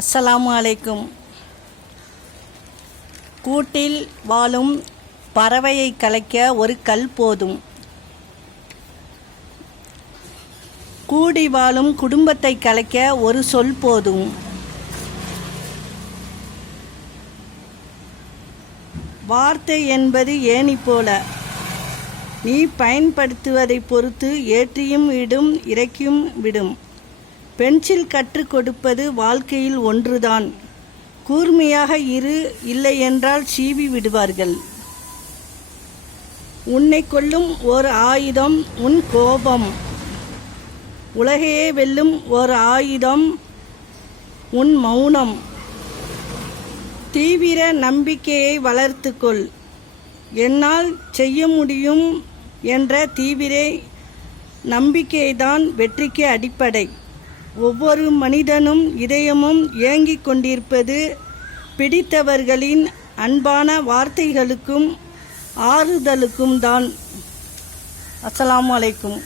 அஸ்ஸலாமு அலைக்கும். கூட்டில் வாழும் பறவையை கலைக்க ஒரு கல் போதும். கூடி வாழும் குடும்பத்தை கலைக்க ஒரு சொல் போதும். வார்த்தை என்பது ஏணி போல, நீ பயன்படுத்துவதை பொறுத்து ஏற்றியும் விடும் இறக்கியும் விடும். பென்சில் கற்றுக் கொடுப்பது வாழ்க்கையில் ஒன்றுதான். கூர்மையாக இரு, இல்லை என்றால் சீவி விடுவார்கள். உன்னை கொல்லும் ஒரு ஆயுதம் உன் கோபம். உலகையே வெல்லும் ஒரு ஆயுதம் உன் மௌனம். தீவிர நம்பிக்கையை வளர்த்துக்கொள். என்னால் செய்ய முடியும் என்ற தீவிர நம்பிக்கைதான் வெற்றிக்கு அடிப்படை. ஒவ்வொரு மனிதனும் இதயமும் ஏங்கிக் கொண்டிருப்பது பிடித்தவர்களின் அன்பான வார்த்தைகளுக்கும் ஆறுதலுக்கும் தான். அஸ்ஸலாமு அலைக்கும்.